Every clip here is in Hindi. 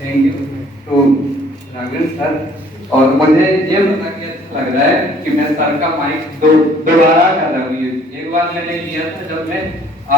थैंक यू तो राघवेंद्र सर। और मुझे ये बता के अच्छा लग रहा है कि मैं सर का माइक दोबारा कर रहा हूँ। एक बार मैंने लिया था जब मैं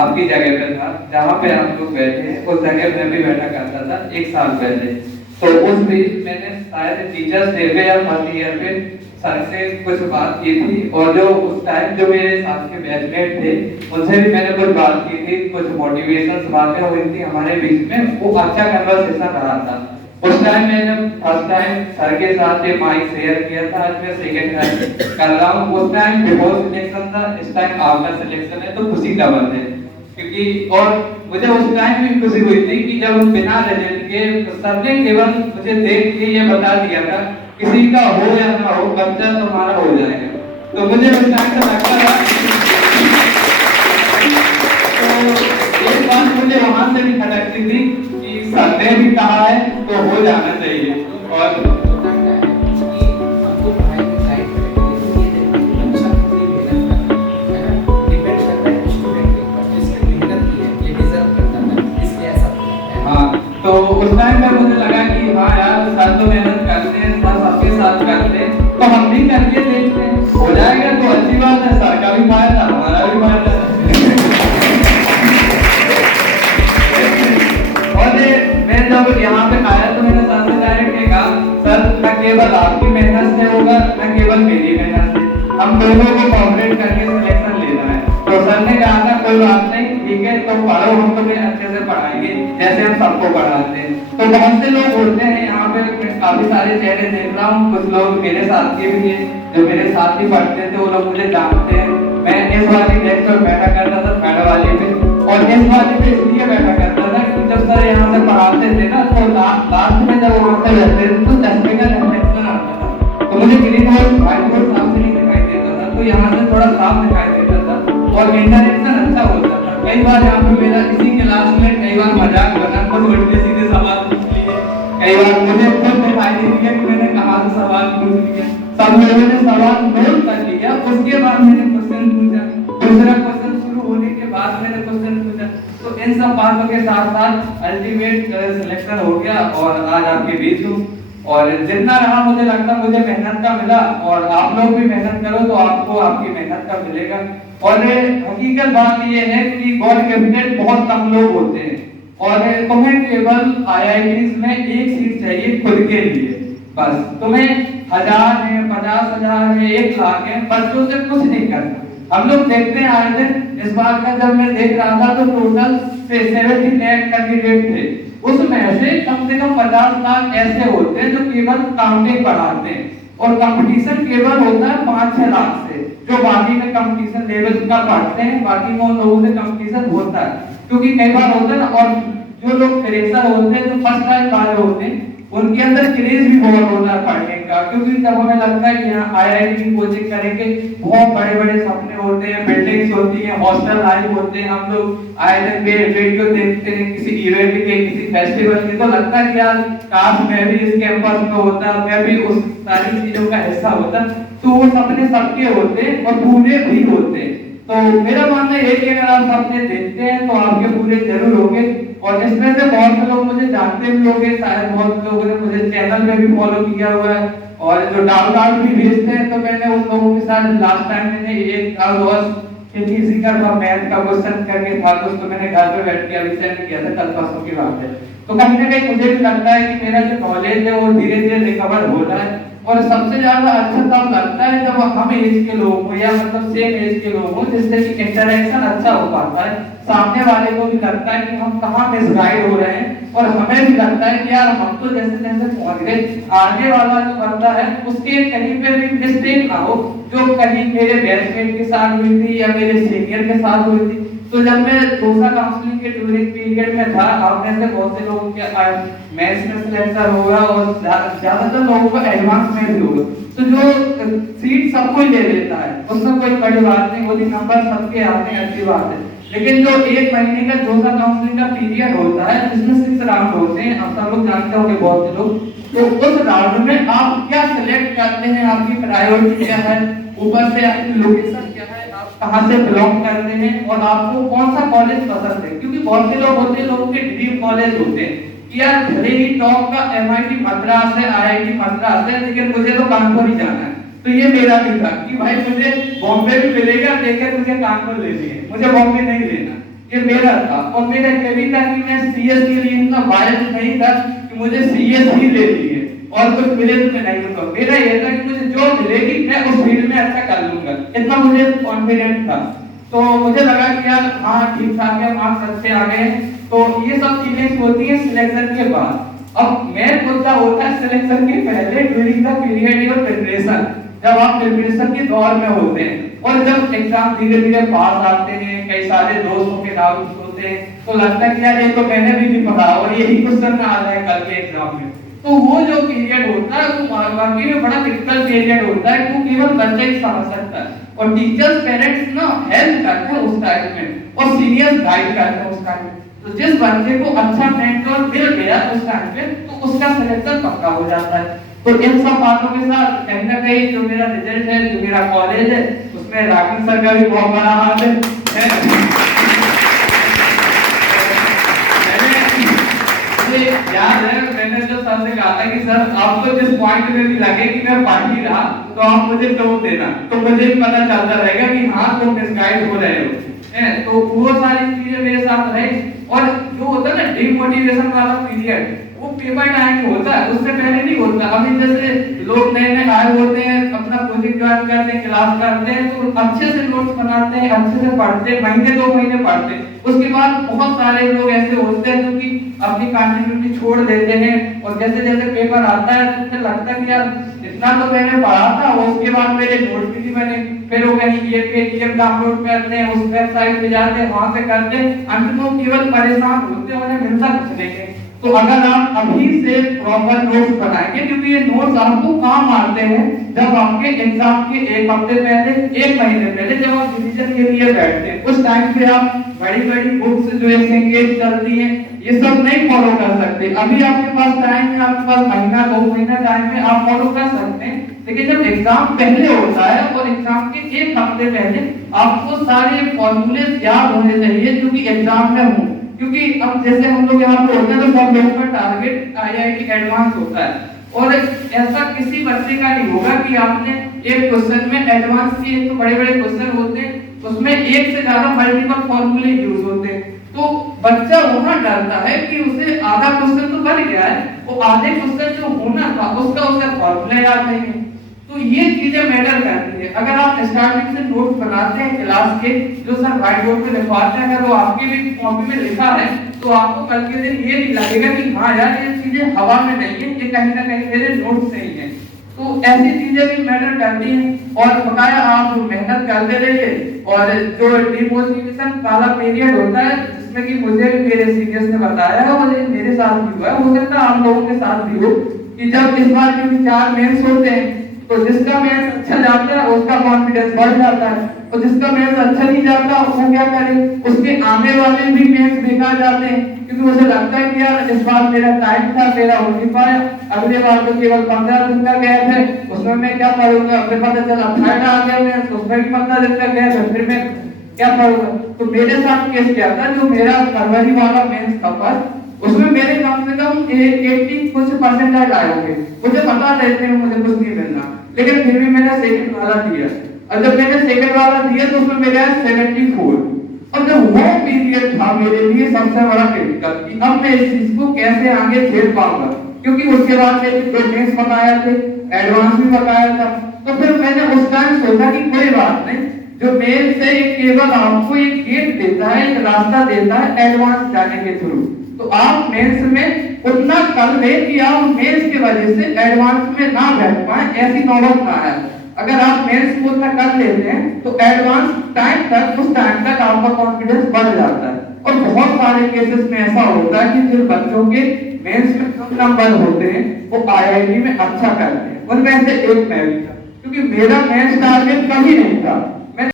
आपकी जगह पे था, जहाँ पे आप लोग बैठे हैं उस जगह मैं भी बैठा करता था 1 साल पहले। तो उस बीच मैंने शायद टीचर्स डे पे या फर्स्ट ईयर पे सर से कुछ बात की थी, और जो उस टाइम जो मेरे साथ के बैचमेट थे उनसे भी मैंने कुछ बात की थी, कुछ मोटिवेशन बातें हुई थी हमारे बीच में। वो अच्छा कन्वर्सेशन रहा था। उस टाइम मैंने फर्स्ट टाइम सर के साथ ये माइक शेयर किया था, आज मैं सेकंड टाइम कर रहा हूँ। उस टाइम बिफोर सिलेक्शन था, इस टाइम आफ्टर सिलेक्शन है, तो खुशी का बात है। क्योंकि और मुझे उस टाइम भी खुशी हुई थी कि जब बिना रिजल्ट के सर ने केवल मुझे देख के ये बता दिया था किसी का हो या ना हो बच्चा तुम्हारा हो जाएगा। तो मुझे उस टाइम से लगता था, तो एक बात मुझे वहां से भी खटकती थी कि सर ने भी कहा है तो हो जाना चाहिए। और तो उस टाइम में मुझे लगा कि हाँ यार सर तो मेहनत करते हैं, सर सबके साथ करते हैं, तो हम भी करके देखते हैं, हो जाएगा तो अच्छी बात है, सर का भी फायदा हमारा भी फायदा है। और मैं जब यहाँ पे आया तो मैंने सर से डायरेक्ट कहा, सर न केवल आपकी मेहनत से होगा न केवल मेरी मेहनत से, हम दोनों को कोऑपरेट करके सिलेक्शन लेना है। तो सर ने कहा था कोई बात नहीं, ठीक है तो पढ़ो, हम तुम्हें अच्छे से पढ़ाएंगे जैसे हम सबको पढ़ाते हैं। तो बहुत से लोग होते हैं यहाँ पे, काफी सारे चेहरे देख रहा हूँ, कुछ लोग मेरे साथ के भी हैं, जो मेरे साथ ही पढ़ते थे वो लोग मुझे जानते हैं। मैं इस वाली डेस्क पर बैठा करता था, मैडम वाली पे, और इस वाली पे इसलिए बैठा करता था कि जब सर यहाँ से पढ़ाते थे ना तो लास्ट में जब वहाँ से रहते थे तो चश्मे का रिफ्लेक्शन आता था, तो मुझे ग्रीन बोर्ड व्हाइट बोर्ड साफ से नहीं दिखाई देता था, तो यहाँ से थोड़ा साफ दिखाई देता था और इंटरेक्शन अच्छा होता था। कई बार यहाँ पे मेरा इसी क्लास में कई बार मजाक बना, कुछ उल्टे सीधे सवाल पूछ लिए, कई बार मुझे खुद दिखाई दे दिया कि मैंने कहाँ से सवाल पूछ लिया। सब लोगों ने सवाल नोट कर लिया, उसके बाद मैंने क्वेश्चन पूछा, दूसरा क्वेश्चन शुरू होने के बाद मैंने क्वेश्चन पूछा। तो इन सब बातों के साथ साथ अल्टीमेट सिलेक्शन हो गया और आज आपके बीच हूँ। और जितना रहा मुझे लगता मुझे मेहनत का मिला, और आप लोग भी मेहनत करो तो आपको आपकी मेहनत का मिलेगा। और हकीकत बात ये है कि गॉड गिफ्टेड बहुत कम लोग होते हैं, और तुम्हें केवल आईआईटीज में एक सीट चाहिए खुद के लिए, बस। तुम्हें 1000 है, 50,000 है, 1 लाख है, बच्चों से कुछ नहीं करना। हम लोग देखते हैं आए दिन, इस बार का जब मैं देख रहा था तो टोटल 70 लाख कैंडिडेट थे, उसमें से कम 50 लाख ऐसे होते हैं जो केवल काउंटिंग पढ़ाते हैं, और कंपटीशन केवल होता है 5-6 लाख से, जो बाकी में कंपटीशन लेवल का पढ़ते हैं, बाकी में उन लोगों से कंपटीशन होता है। क्योंकि कई बार होता है ना, और जो लोग फ्रेशर होते हैं, जो फर्स्ट टाइम आए होते हैं, उनके अंदर क्रेज भी बहुत होता है पढ़ने का, क्योंकि जब हमें लगता है कि यहाँ आईआईटी की कोचिंग करेंगे, बहुत बड़े बड़े सपने होते हैं, बिल्डिंग्स होती हैं, हॉस्टल लाइफ होते हैं, हम लोग आए दिन वीडियो देखते हैं किसी इवेंट के, किसी फेस्टिवल के, तो लगता है कि यार काश मैं भी इस कैंपस में होता, मैं भी उस सारी चीजों का हिस्सा होता। तो वो सपने सबके होते हैं और पूरे भी होते हैं। तो मेरा मानना है कि अगर आप सपने देखते हैं तो आपके पूरे जरूर होंगे। और इसमें से बहुत से लोग मुझे जानते भी होंगे, शायद बहुत लोगों ने मुझे चैनल पे भी फॉलो किया हुआ है, और जो डाउट भी भेजते हैं, तो मैंने उन लोगों के साथ लास्ट टाइम मैंने एक डाउट किसी का मैथ का क्वेश्चन करके था, तो उसको मैंने घर पे बैठ के अभी सेंड किया था, कल परसों की बात है। तो कहीं ना कहीं मुझे भी लगता है कि मेरा जो नॉलेज है वो धीरे धीरे रिकवर हो रहा है। और सबसे ज्यादा अच्छा तब लगता है जब हम एज के लोग हो, या मतलब सेम एज के लोग हो, जिससे कि इंटरेक्शन अच्छा हो पाता है, सामने वाले को भी लगता है कि हम कहाँ मिसगाइड हो रहे हैं, और हमें भी लगता है कि यार हम तो जैसे जैसे पहुंच गए, आगे वाला जो बंदा है उसके कहीं पे भी मिस्टेक ना हो, जो कहीं मेरे बैचमेट के साथ हुई थी या मेरे सीनियर के साथ हुई थी। तो जब मैं दूसरा काउंसलिंग के ड्यूरिंग पीरियड में था, आपने से बहुत से लोगों के मैथ्स में सिलेक्शन होगा, और ज्यादातर लोगों को एडवांस में भी होगा, तो जो सीट सबको ले लेता है उसमें कोई बड़ी बात नहीं होती, नंबर सबके आते हैं, अच्छी बात है। लेकिन जो 1 महीने का दूसरा काउंसलिंग का पीरियड होता है, जिसमें 6 राउंड होते हैं, आप सब लोग जानते होंगे बहुत से लोग, तो उस राउंड में आप क्या सिलेक्ट करते हैं, आपकी प्रायोरिटी क्या है, ऊपर से आपकी लोकेशन क्या है, आप कहां से बिलोंग करते हैं, और आपको कौन सा कॉलेज पसंद है। क्योंकि बहुत से लोग होते हैं, लोगों के ड्रीम कॉलेज होते हैं, कि यार भले ही टॉप का MIT मद्रास है, IIT मद्रास है, लेकिन मुझे तो कानपुर ही जाना है। तो ये मेरा भी था कि भाई मुझे बॉम्बे भी मिलेगा, लेकिन मुझे कानपुर लेनी है, मुझे बॉम्बे नहीं लेना। ये मेरा था। और मेरा ये भी था कि मैं CS के लिए इतना बायस नहीं था कि मुझे CS ही लेनी है और कुछ मिले तो मैं नहीं लूंगा। मेरा ये था कि मुझे जो मिलेगी मैं उस फील्ड में अच्छा कर लूंगा, इतना मुझे कॉन्फिडेंट था। तो मुझे लगा कि यार हाँ ठीक ठाक है, मार्क्स अच्छे आ गए। तो ये सब चीजें होती है सिलेक्शन के बाद। अब मेन मुद्दा होता है सिलेक्शन के पहले, during the period your preparation, जब आप प्रिपरेशन के दौर में होते हैं और जब एग्जाम धीरे धीरे पास आते हैं, कई सारे दोस्तों के डाउट्स होते हैं, तो लगता है कि यार ये तो मैंने भी नहीं पढ़ा और यही क्वेश्चन में आ जाए कल के एग्जाम में। तो वो जो पीरियड होता है वो वाकई में बड़ा क्रिटिकल पीरियड होता है, वो केवल बच्चा ही समझ सकता है। और टीचर्स पेरेंट्स ना हेल्प करते हैं उस टाइम में और सीनियर्स गाइड करते हैं उस टाइम में। तो जिस बच्चे को अच्छा मेंटर मिल गया उस टाइम पे, तो उसका सिलेक्शन पक्का हो जाता है। तो इन सब बातों के साथ कहीं ना कहीं जो मेरा रिजल्ट है, जो मेरा कॉलेज है, उसमें राघव सर का भी बहुत बड़ा हाथ है। मुझे याद है मैंने जो सर से कहा था कि सर आपको जिस पॉइंट में भी लगे कि मैं पढ़ ही रहा तो आप मुझे टोक देना, तो मुझे भी पता चलता रहेगा कि हाँ तुम मिसगाइड हो रहे हो। तो वो सारी चीजें मेरे साथ रही। और जो होता है ना डिमोटिवेशन वाला पीरियड, वो पेपर टाइम होता है, उससे पहले नहीं होता। अभी जैसे लोग नए नए आए होते हैं, अपना कोचिंग ज्वाइन करते हैं, क्लास करते हैं, तो अच्छे से नोट्स बनाते हैं, अच्छे से पढ़ते हैं, महीने 2 महीने पढ़ते हैं। उसके बाद बहुत सारे लोग ऐसे होते हैं जो कि अपनी कंटिन्यूटी छोड़ देते हैं और जैसे जैसे पेपर आता है तो उन्हें लगता है कि यार इतना तो मैंने पढ़ा था, उसके बाद मेरे नोट भी नहीं बने। फिर वो कहीं ये PDF डाउनलोड करते हैं, उस वेबसाइट पे जाते हैं, वहां से करते हैं, अंत में वो केवल परेशान होते हैं, उन्हें मिलता कुछ नहीं है। तो अगर आप अभी से प्रॉपर नोट्स बनाएंगे, क्योंकि ये नोट्स आपको काम आते हैं जब आपके एग्जाम के 1 हफ्ते पहले, 1 महीने पहले जब आप रिवीजन के लिए बैठते हैं, उस टाइम पे आप बड़ी बड़ी बुक्स जो एंगेज चलती हैं ये सब नहीं फॉलो कर सकते। अभी आपके पास टाइम है, आपके पास महीना 2 महीना टाइम है, आप फॉलो कर सकते हैं। लेकिन जब एग्जाम पहले होता है और एग्जाम के 1 हफ्ते पहले आपको सारे फॉर्मूले याद होने चाहिए जो कि एग्जाम में हो। क्योंकि अब जैसे हम लोग यहाँ पे होते हैं तो सब लोगों का टारगेट IIT एडवांस होता है और ऐसा किसी बच्चे का नहीं होगा कि आपने एक क्वेश्चन में एडवांस के तो बड़े बड़े क्वेश्चन होते हैं, उसमें एक से ज्यादा मल्टीपल फॉर्मूले यूज होते हैं। तो बच्चा वहां डरता है कि उसे आधा क्वेश्चन तो बन गया है, वो आधे क्वेश्चन जो होना था उसका उसे फॉर्मूला याद नहीं है। तो ये चीजें मैटर करती है। अगर आप स्टार्टिंग से नोट्स बनाते हैं क्लास के, जो सर व्हाइट बोर्ड पे लिखवाते हैं, अगर वो आपकी भी कॉपी में लिखा है तो आपको कल के दिन ये नहीं लगेगा कि हाँ यार ये चीजें हवा में नहीं है, ये कहीं ना कहीं मेरे नोट्स से ही है। तो ऐसी चीजें भी मैटर करती हैं और बकाया आप मेहनत करते रहिए। और जो डिमोटिवेशन वाला पीरियड होता है जिसमें कि मुझे भी मेरे सीनियर्स ने बताया है और मेरे साथ भी हुआ है, हो सकता है आप लोगों के साथ भी हो, कि जब इस बार क्योंकि 4 मेंस होते हैं तो जिसका मेंस अच्छा जाता है उसका कॉन्फिडेंस बढ़ जाता है और जिसका मेंस अच्छा नहीं जाता वो क्या करे, उसके आने वाले भी मेंस बेकार जाते हैं क्योंकि उसे लगता है कि यार इस बार मेरा टाइम था, मेरा हो नहीं पाया, अगले बार तो केवल 15 दिन का गैप है, उसमें मैं क्या पढ़ूंगा, फिर पता चला थर्ड आ गया मैं तो उसमें भी 15 दिन का गैप है, फिर मैं क्या पढ़ूंगा। तो मेरे साथ केस क्या था, जो मेरा फरवरी वाला मेंस था फर्स्ट, उसमें मेरे कम से कम 80 कुछ परसेंटाइल आए होंगे। मुझे पता रहते हैं मुझे कुछ नहीं मिलना, लेकिन फिर भी मैंने सेकंड वाला दिया और जब मैंने सेकंड वाला दिया तो उसमें मेरा 74। और जब वो पीरियड था मेरे लिए सबसे बड़ा क्रिटिकल कि अब मैं इस चीज को कैसे आगे झेल पाऊंगा, क्योंकि उसके बाद मैंने दो मेंस बताया थे, एडवांस भी बताया था। तो फिर मैंने उस टाइम सोचा कि कोई बात नहीं, जो मेंस से केवल आपको एक गेट देता है, एक रास्ता देता है एडवांस जाने के थ्रू। तो आप मेंस में उतना कर ले कि आप मेंस की वजह से एडवांस में ना बैठ पाए, ऐसी नौबत ना आए। अगर आप मेंस को उतना कर लेते हैं तो एडवांस टाइम तक, उस टाइम तक आपका कॉन्फिडेंस बढ़ जाता है। और बहुत सारे केसेस में ऐसा होता है कि जिन बच्चों के मेंस में कम नंबर होते हैं वो IIT में अच्छा करते हैं, उनमें से एक मैं भी था, क्योंकि मेरा मेंस टारगेट कभी नहीं था।